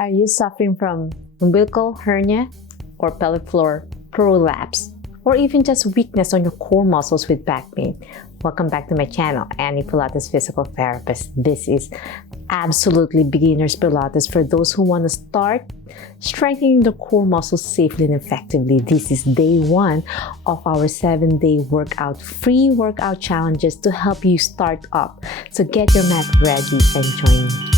Are you suffering from umbilical hernia or pelvic floor prolapse, or even just weakness on your core muscles with back pain? Welcome back to my channel, Annie Pilates Physical Therapist. This is absolutely beginner's Pilates for those who want to start strengthening the core muscles safely and effectively. This is day 1 of our 7-day free workout challenges to help you start up. So get your mat ready and join me.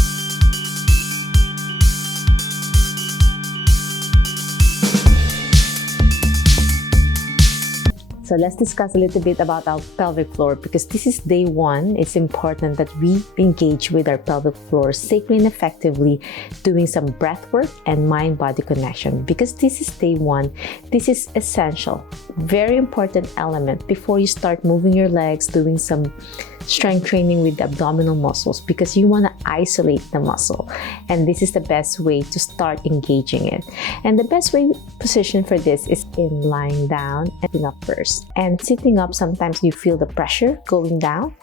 So let's discuss a little bit about our pelvic floor, because this is day 1. It's important that we engage with our pelvic floor safely and effectively, doing some breath work and mind-body connection. Because this is day 1, this is essential, very important element before you start moving your legs, doing some strength training with the abdominal muscles, because you want to isolate the muscle, and this is the best way to start engaging it. And the best way position for this is in lying down and sitting up first. And sitting up, sometimes you feel the pressure going down,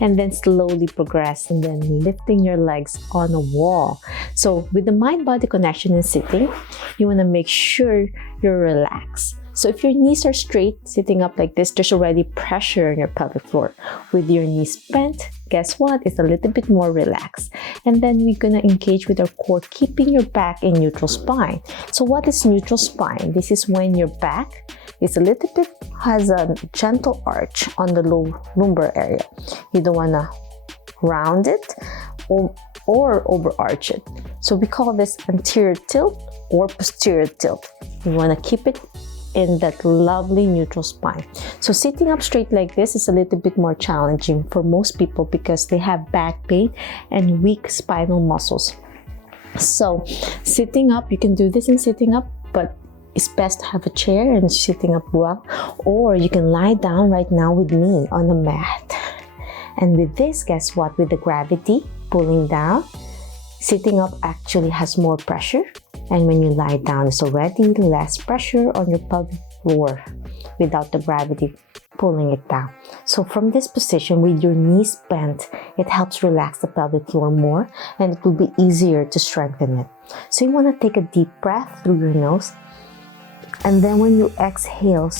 and then slowly progress and then lifting your legs on a wall. So with the mind-body connection in sitting, you want to make sure you're relaxed. So if your knees are straight, sitting up like this, there's already pressure on your pelvic floor. With your knees bent, guess what? It's a little bit more relaxed. And then we're gonna engage with our core, keeping your back in neutral spine. So what is neutral spine? This is when your back is a little bit, has a gentle arch on the low lumbar area. You don't wanna round it or overarch it. So we call this anterior tilt or posterior tilt. You wanna keep it in that lovely neutral spine. So sitting up straight like this is a little bit more challenging for most people because they have back pain and weak spinal muscles. So sitting up, you can do this in sitting up, but it's best to have a chair and sitting up well, or you can lie down right now with me on a mat. And with this, guess what? With the gravity pulling down, sitting up actually has more pressure. And when you lie down, it's already less pressure on your pelvic floor without the gravity pulling it down. So from this position, with your knees bent, it helps relax the pelvic floor more, and it will be easier to strengthen it. So you want to take a deep breath through your nose. And then when you exhale,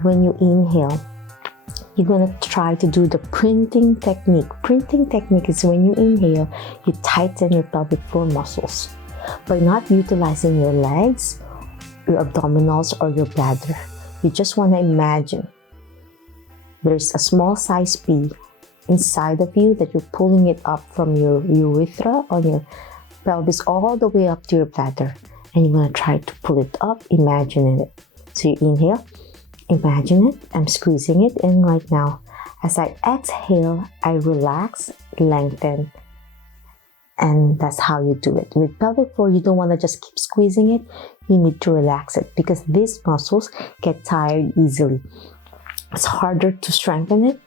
when you inhale, you're going to try to do the printing technique. Printing technique is when you inhale, you tighten your pelvic floor muscles by not utilizing your legs, your abdominals, or your bladder. You just want to imagine there's a small size pea inside of you that you're pulling it up from your urethra on your pelvis all the way up to your bladder, and you want to try to pull it up, imagining it. So you inhale, imagine it, I'm squeezing it in right now. As I exhale, I relax, lengthen, and that's how you do it. With pelvic floor, you don't want to just keep squeezing it. You need to relax it because these muscles get tired easily. It's harder to strengthen it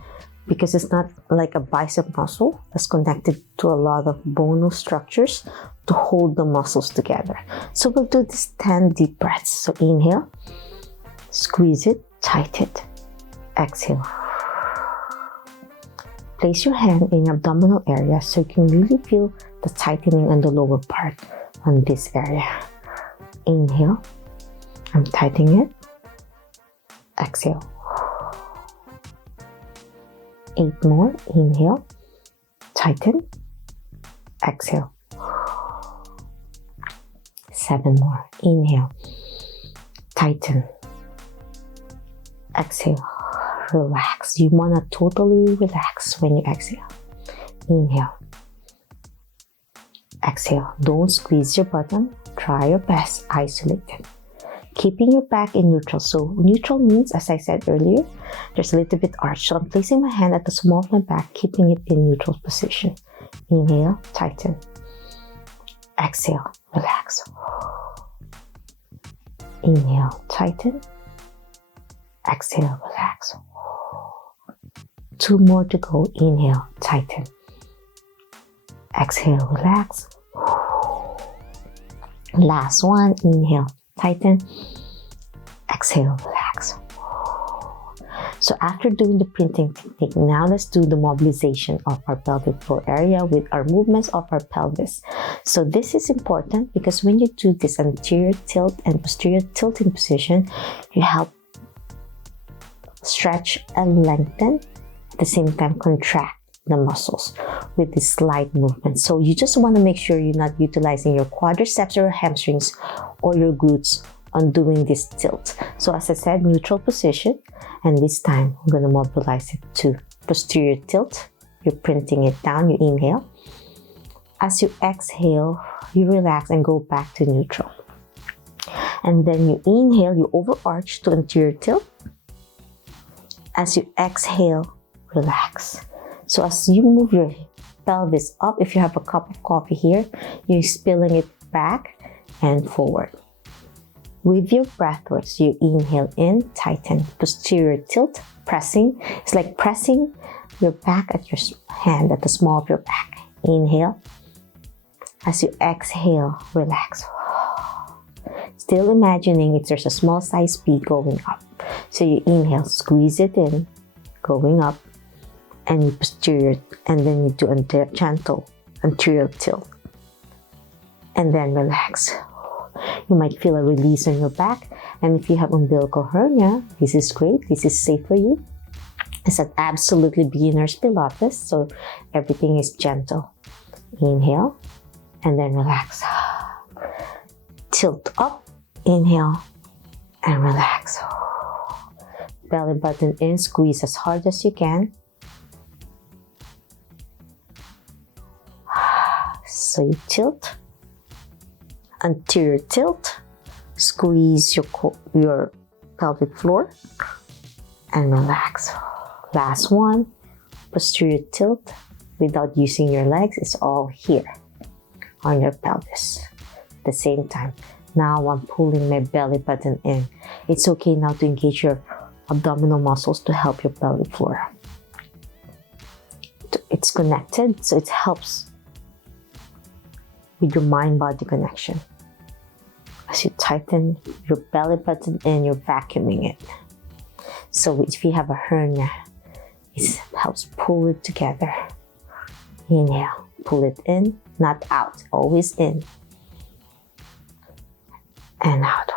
because it's not like a bicep muscle that's connected to a lot of bone structures to hold the muscles together. So we'll do this 10 deep breaths. So inhale, squeeze it, tighten it, exhale. Place your hand in your abdominal area so you can really feel the tightening on the lower part on this area. Inhale, I'm tightening it. Exhale. 8 more. Inhale, tighten, exhale. 7 more. Inhale, tighten, exhale. Relax. You want to totally relax when you exhale. Inhale, exhale. Don't squeeze your bottom. Try your best. Isolate it. Keeping your back in neutral. So neutral means, as I said earlier, there's a little bit arch. So I'm placing my hand at the small of my back, keeping it in neutral position. Inhale, tighten. Exhale, relax. Inhale, tighten. Exhale, relax. 2 more to go. Inhale, tighten. Exhale, relax. Last one. Inhale, tighten. Exhale, relax. So after doing the printing technique, now let's do the mobilization of our pelvic floor area with our movements of our pelvis. So this is important because when you do this anterior tilt and posterior tilting position, you help stretch and lengthen, at the same time contract the muscles with this slight movement. So you just want to make sure you're not utilizing your quadriceps or hamstrings or your glutes on doing this tilt. So as I said, neutral position, and this time I'm going to mobilize it to posterior tilt. You're printing it down. You inhale. As you exhale, you relax and go back to neutral. And then you inhale, you overarch to anterior tilt. As you exhale, relax. So as you move your pelvis up, if you have a cup of coffee here, you're spilling it back and forward. With your breathworks, you inhale in, tighten, posterior tilt, pressing. It's like pressing your back at your hand at the small of your back. Inhale. As you exhale, relax. Still imagining if there's a small size P going up. So you inhale, squeeze it in, going up, and you posterior, and then you do a gentle anterior tilt. And then relax. You might feel a release on your back, and if you have umbilical hernia, this is great. This is safe for you. It's an absolutely beginner's Pilates, so everything is gentle. Inhale, and then relax. Tilt up, inhale, and relax. Belly button in, squeeze as hard as you can. So you tilt, anterior tilt, squeeze your pelvic floor, and relax. Last one, posterior tilt without using your legs. It's all here on your pelvis. At the same time, now I'm pulling my belly button in. It's okay now to engage your abdominal muscles to help your pelvic floor. It's connected, so it helps with your mind-body connection. As you tighten your belly button in, you're vacuuming it. So if you have a hernia, it helps pull it together. Inhale, pull it in, not out, always in. And out.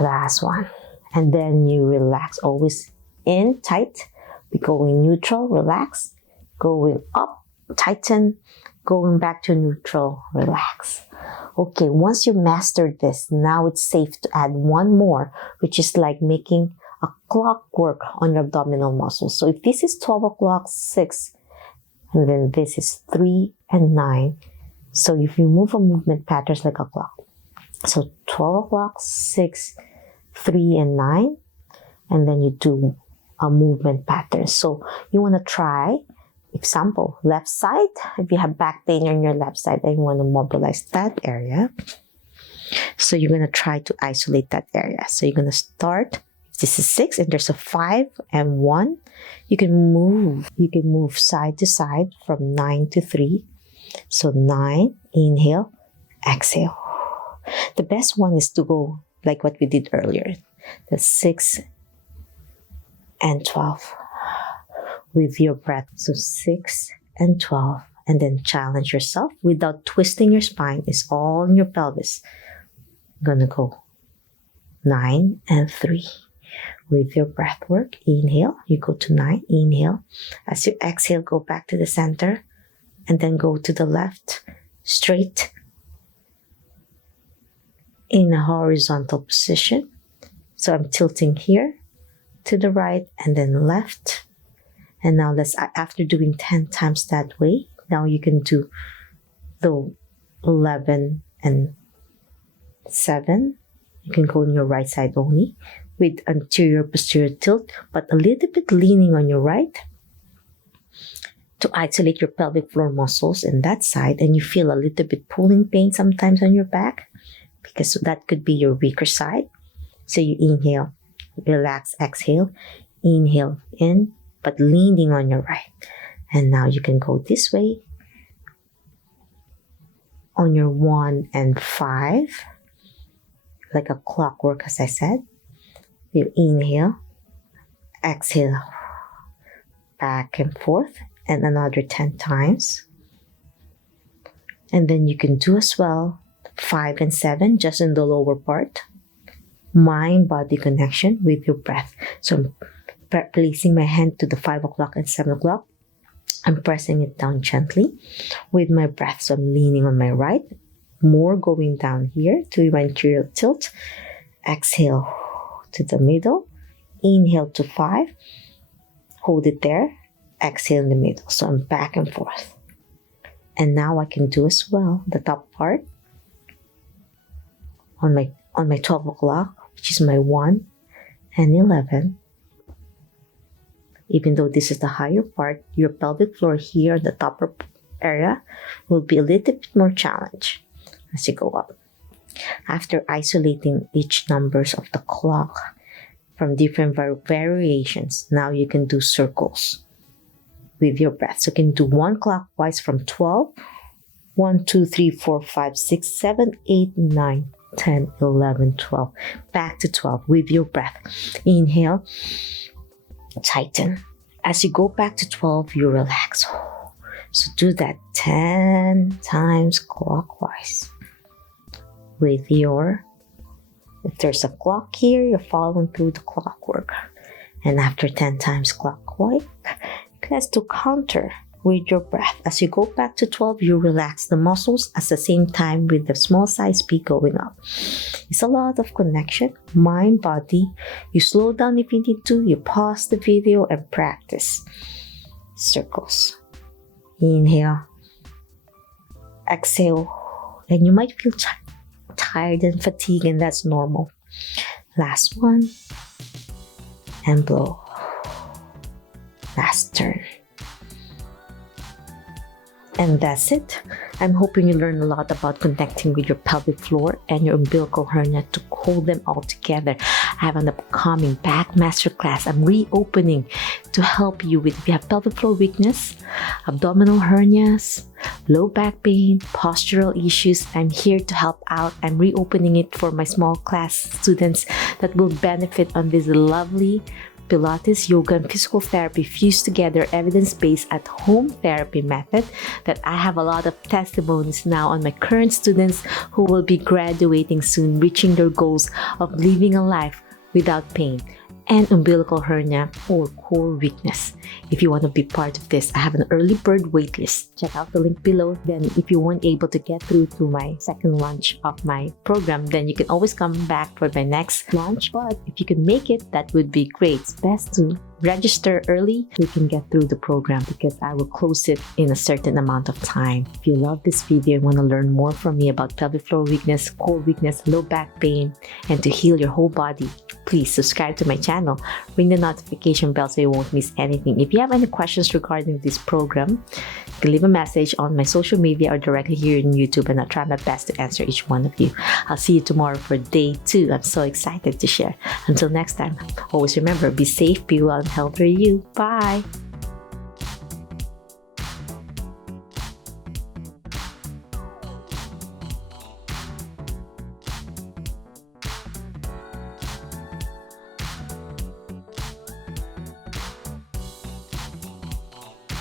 Last one. And then you relax, always in, tight. Be going neutral, relax. Going up, tighten. Going back to neutral, relax. Okay, once you mastered this, now it's safe to add one more, which is like making a clockwork on your abdominal muscles. So if this is 12 o'clock, 6, and then this is 3 and 9. So if you move a movement patterns like a clock. So 12 o'clock, 6, 3, and 9, and then you do a movement pattern. So you want to try, example, left side. If you have back pain on your left side and you want to mobilize that area, so you're going to try to isolate that area. So you're going to start, this is 6 and there's a 5 and 1. You can move side to side from 9 to 3. So 9, inhale, exhale. The best one is to go like what we did earlier, the 6 and 12. With your breath. So 6 and 12, and then challenge yourself without twisting your spine. It's all in your pelvis. Gonna go 9 and 3. With your breath work, inhale, you go to 9, inhale. As you exhale, go back to the center, and then go to the left, straight, in a horizontal position. So I'm tilting here to the right, and then left. And now after doing 10 times that way, now you can do the 11 and 7. You can go on your right side only with anterior posterior tilt, but a little bit leaning on your right to isolate your pelvic floor muscles in that side. And you feel a little bit pulling pain sometimes on your back because that could be your weaker side. So you inhale, relax, exhale, inhale in, but leaning on your right. And now you can go this way on your 1 and 5, like a clockwork, as I said. You inhale, exhale, back and forth, and another 10 times. And then you can do as well 5 and 7 just in the lower part. Mind-body connection with your breath. So I'm placing my hand to the 5 o'clock and 7 o'clock. I'm pressing it down gently with my breath. So I'm leaning on my right, more going down here to my anterior tilt. Exhale to the middle. Inhale to 5. Hold it there. Exhale in the middle. So I'm back and forth. And now I can do as well the top part on my 12 o'clock, which is my 1 and 11. Even though this is the higher part, your pelvic floor here, the upper area, will be a little bit more challenged as you go up. After isolating each numbers of the clock from different variations, now you can do circles with your breath. So you can do 1 clockwise from 12, 1, 2, 3, 4, 5, 6, 7, 8, 9, 10, 11, 12. Back to 12 with your breath. Inhale, tighten. As you go back to 12, you relax. So do that 10 times clockwise. With if there's a clock here, you're following through the clockwork. And after 10 times clockwise, let's do counter with your breath. As you go back to 12, you relax the muscles at the same time with the small size B going up. It's a lot of connection, mind, body. You slow down if you need to. You pause the video and practice. Circles. Inhale. Exhale. And you might feel tired and fatigued, and that's normal. Last one. And blow. Last turn. And that's it. I'm hoping you learned a lot about connecting with your pelvic floor and your umbilical hernia to hold them all together. I have an upcoming back masterclass I'm reopening to help you with if you have pelvic floor weakness, abdominal hernias, low back pain, postural issues. I'm here to help out. I'm reopening it for my small class students that will benefit on this lovely Pilates, yoga, and physical therapy fused together, evidence-based at-home therapy method that I have a lot of testimonies now on my current students who will be graduating soon, reaching their goals of living a life without pain and umbilical hernia or core weakness. If you want to be part of this, I have an early bird waitlist. Check out the link below. Then if you weren't able to get through to my second launch of my program, then you can always come back for my next launch. But if you can make it, that would be great. It's best to register early so you can get through the program because I will close it in a certain amount of time. If you love this video and want to learn more from me about pelvic floor weakness, core weakness, low back pain, and to heal your whole body, please subscribe to my channel. Ring the notification bell so you won't miss anything. If you have any questions regarding this program, you can leave a message on my social media or directly here in YouTube, and I'll try my best to answer each one of you. I'll see you tomorrow for day 2. I'm so excited to share. Until next time, always remember, be safe, be well, and healthy you. Bye!